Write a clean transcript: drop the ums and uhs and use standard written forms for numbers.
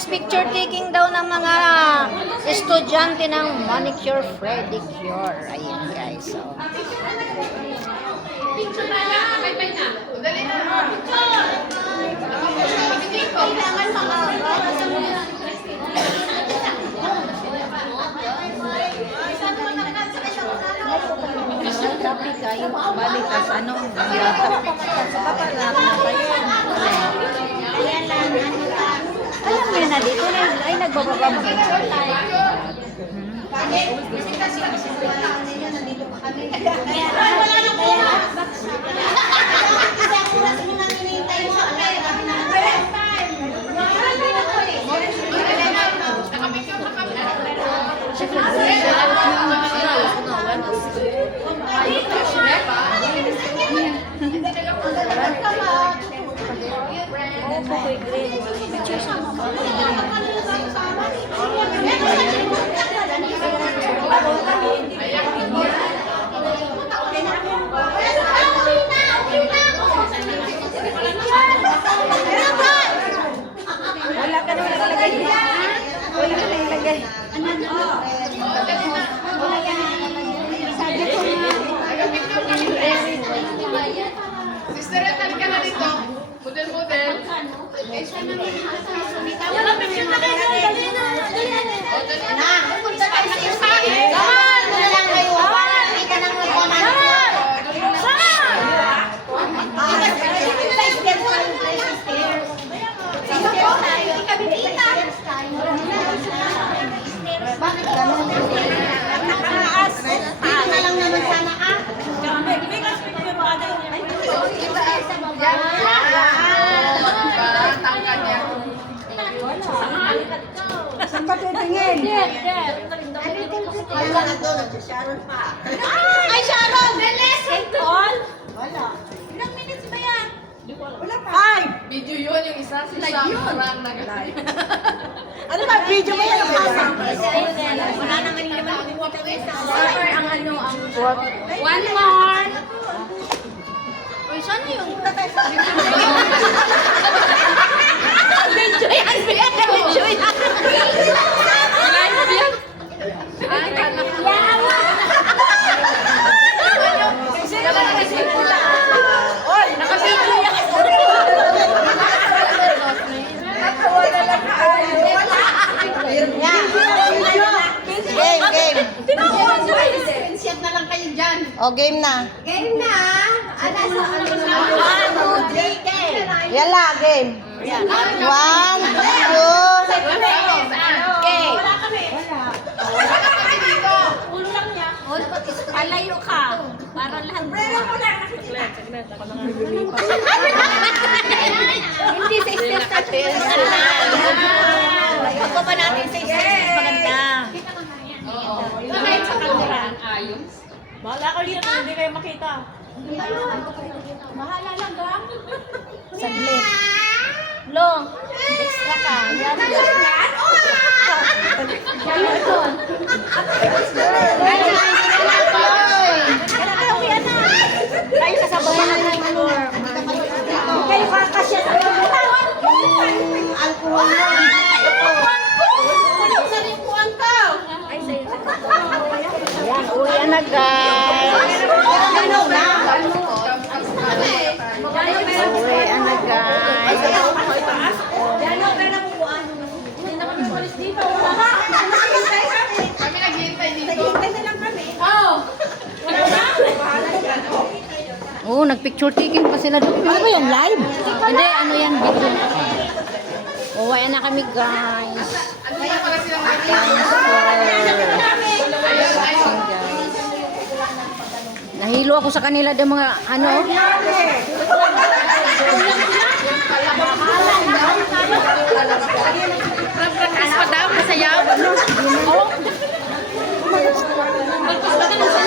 guys, picture taking daw ng mga estudyante ng manicure, pedicure. Ayan guys. So. Picture na yan. Bye-bye na. Dali na. Picture. Kailangan makaba. Tapi kayo balik tas ano alam mo na dito na ay nagbababa mo wala ka na nalagay. Wala ka na nalagay. Sister, tali ka na dito. Model. Wala picture na kayo. Dali na. Punta tayo sa isang. Gaman! Wala lang kayo. Hindi ka nang magpaman. Bakit gano'n? Nakakaas. Dito na lang naman sana ka. Saan ba titingin? Ay, Sharon! Bilis! Wala. Ilang minutes ba yan? Wala pa. Ay! Video yun, yung isa. Si Sam, parang nag-live. Ano ba? Video mo yan? Wala naman yung naman kumuha ko isa. One more! Uy, saan na yung? Video yan! Video yan! Live yan! Ay, kanak ko. Oy! Naka-video yan! Nakawala lang ka. Game. Tinakuha nyo kayo. Screenshot na lang kayo dyan. O, game na. Game na! Ano sa ano? 1, 2, 3, game! Yala, game. 1, 2, Game! Wala kami. Wala kami dito. Ulo lang niya. Alayo ka. Para lahat. Hindi sa steps. Pagko pa natin sa isang maganda. Kahit sa camera. Bahala ka dito, hindi kayo makita. Mahala lang gang. Saglit. Long, extra ka. Yan. Kayo sasabayan na ng floor. Kayo kakasya sa alcohol mo. Yan, uwi na guys. Uwi na guys. Kami naghihintay dito. Oh, nagpicture taking pa sila doon. Ano ba yan, live? Hindi, ano yan, video. Uwi na kami guys. Ano na pala silang Nahilo ako sa kanila ng mga ano.